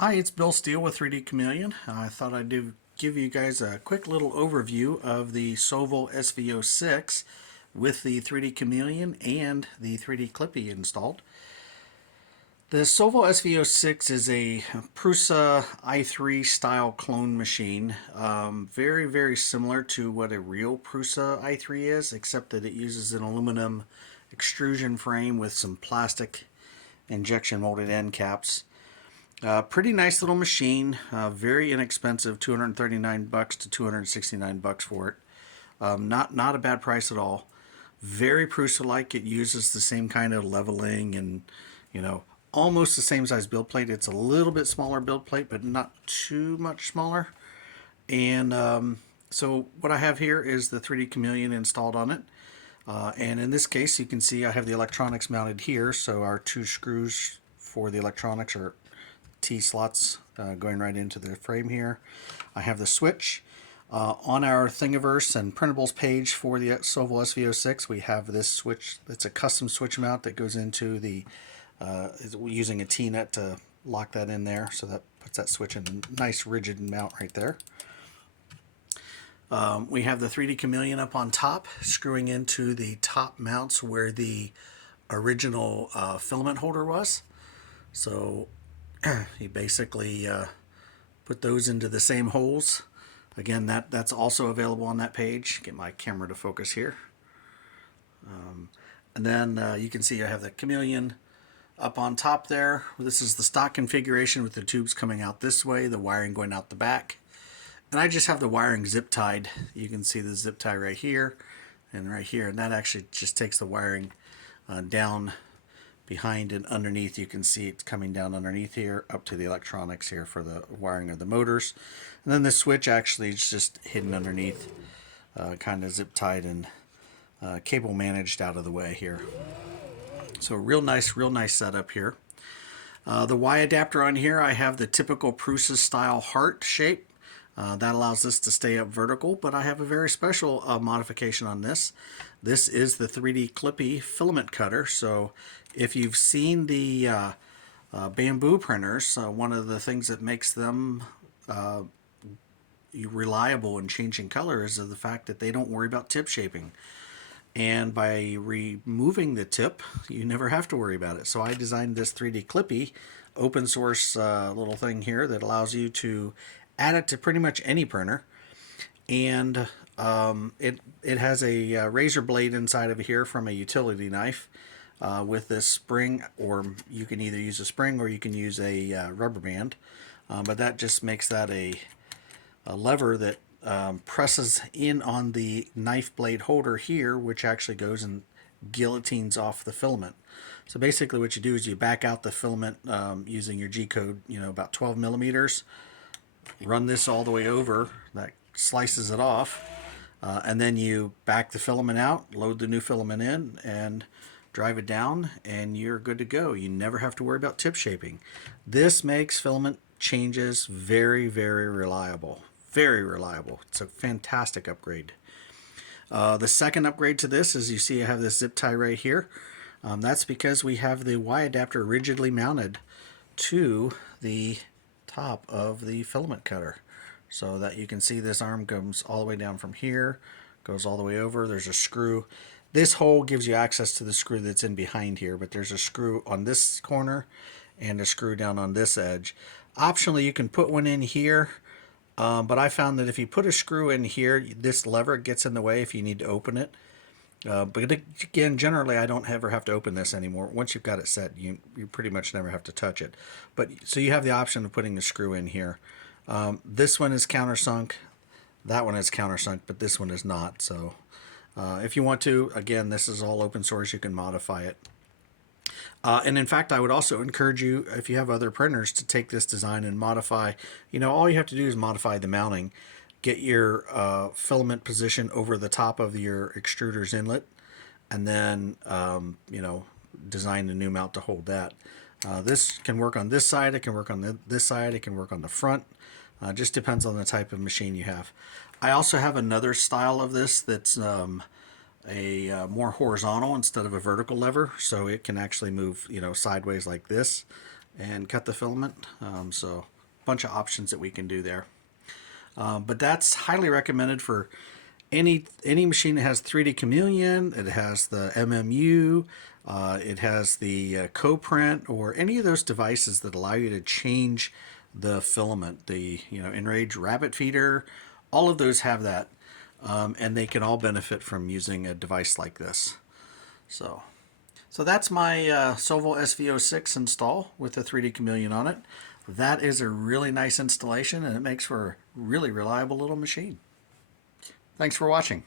Hi, it's Bill Steele with 3D Chameleon. I thought I'd give you guys a quick little overview of the Sovol SV-06 with the 3D Chameleon and the 3D Clippy installed. The Sovol SV-06 is a Prusa i3 style clone machine. Very similar to what a real Prusa i3 is, except that it uses an aluminum extrusion frame with some plastic injection molded end caps. Pretty nice little machine, very inexpensive, $239 to $269 for it. Not a bad price at all. Very Prusa-like. It uses the same kind of leveling and, almost the same size build plate. It's a little bit smaller build plate, but not too much smaller. And so what I have here is the 3D Chameleon installed on it. And in this case, you can see I have the electronics mounted here. So our two screws for the electronics are T-slots going right into the frame here. I have the switch. On our Thingiverse and printables page for the Sovol SV-06, we have this switch. It's a custom switch mount that goes into the, using a T-nut to lock that in there. So that puts that switch in a nice rigid mount right there. We have the 3D Chameleon up on top, screwing into the top mounts where the original filament holder was. So you basically put those into the same holes. Again, that's also available on that page. Get my camera to focus here. And then you can see I have the Chameleon up on top there. This is the stock configuration with the tubes coming out this way, the wiring going out the back. And I just have the wiring zip tied. You can see the zip tie right here and right here. And that actually just takes the wiring down behind and underneath. You can see it's coming down underneath here up to the electronics here for the wiring of the motors. And then the switch actually is just hidden underneath, kind of zip tied and cable managed out of the way here. So real nice setup here. The Y adapter on here, I have the typical Prusa style heart shape. That allows this to stay up vertical, but I have a very special modification on this. This is the 3D Clippy filament cutter. So if you've seen the bamboo printers, one of the things that makes them reliable in changing color is the fact that they don't worry about tip shaping. And by removing the tip, you never have to worry about it. So I designed this 3D Clippy open source little thing here that allows you to add it to pretty much any printer. And it has a razor blade inside of here from a utility knife with this spring, or you can either use a spring or you can use a rubber band. But that just makes that a lever that presses in on the knife blade holder here, which actually goes and guillotines off the filament. So basically what you do is you back out the filament using your G-code, about 12 millimeters. Run this all the way over, that slices it off, and then you back the filament out, load the new filament in, and drive it down, and you're good to go. You never have to worry about tip shaping. This makes filament changes very reliable. Very reliable. It's a fantastic upgrade. The second upgrade to this is, you see I have this zip tie right here. That's because we have the Y adapter rigidly mounted to the top of the filament cutter, so that you can see this arm comes all the way down from here, goes all the way over. There's a screw. This hole gives you access to the screw that's in behind here, but there's a screw on this corner and a screw down on this edge. Optionally, you can put one in here, but I found that if you put a screw in here, this lever gets in the way if you need to open it. But again, generally I don't ever have to open this anymore. Once you've got it set, you pretty much never have to touch it. But so you have the option of putting the screw in here. This one is countersunk, that one is countersunk, but this one is not. So if you want to, again, this is all open source, you can modify it. And in fact, I would also encourage you, if you have other printers, to take this design and modify. All you have to do is modify the mounting. Get your filament position over the top of your extruder's inlet, and then design a new mount to hold that. This can work on this side, it can work on this side, it can work on the front. Just depends on the type of machine you have. I also have another style of this that's a more horizontal instead of a vertical lever, so it can actually move sideways like this. and cut the filament. So a bunch of options that we can do there. But that's highly recommended for any machine that has 3D Chameleon. It has the MMU, it has the CoPrint, or any of those devices that allow you to change the filament. The Enrage Rabbit Feeder, all of those have that, and they can all benefit from using a device like this. So that's my Sovol SV-06 install with the 3D Chameleon on it. That is a really nice installation, and it makes for a really reliable little machine. Thanks for watching.